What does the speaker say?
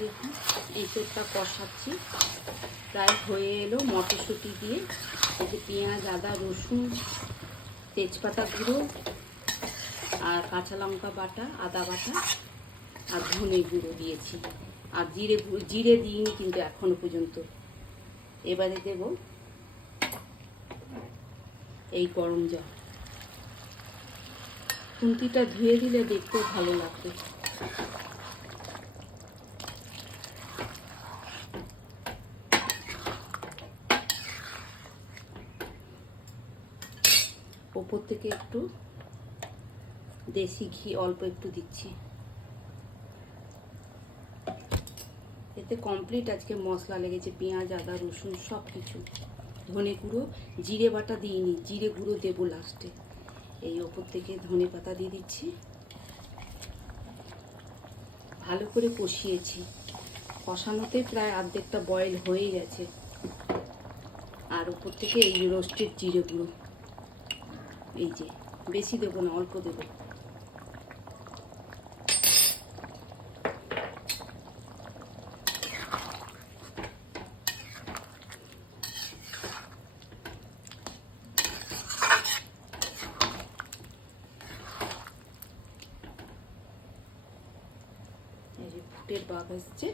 দেখুন এঁচোড়টা কষাচ্ছি, প্রায় হয়ে এলো। মটরশুঁটি দিয়ে এতে পেঁয়াজ, আদা, রসুন, তেজপাতা গুঁড়ো আর কাঁচা লঙ্কা বাটা, আদা বাটা আর ধনে গুঁড়ো দিয়েছি। আর জিরে দিইনি কিন্তু এখনো পর্যন্ত। এবারে দেব এই গরম জল। খুন্তিটা ধুয়ে দিলে দেখতেও ভালো লাগবে। ওপর থেকে একটু দেশি ঘি অল্প একটু দিচ্ছি। এতে কমপ্লিট আজকে মশলা লেগেছে, পেঁয়াজ, আদা, রসুন সব কিছু। ধনে গুঁড়ো, জিরে বাটা দিইনি, জিরে গুঁড়ো দেবো লাস্টে। এই ওপর থেকে ধনে পাতা দিয়ে দিচ্ছি। ভালো করে কষিয়েছি, কষানোতে প্রায় অর্ধেকটা বয়েল হয়ে গেছে। আর উপর থেকে এই রোস্টেড জিরে গুঁড়ো, এই যে বেশি দেবো না, অল্প দেবো। এই যে ফুটের ভাব আসছে।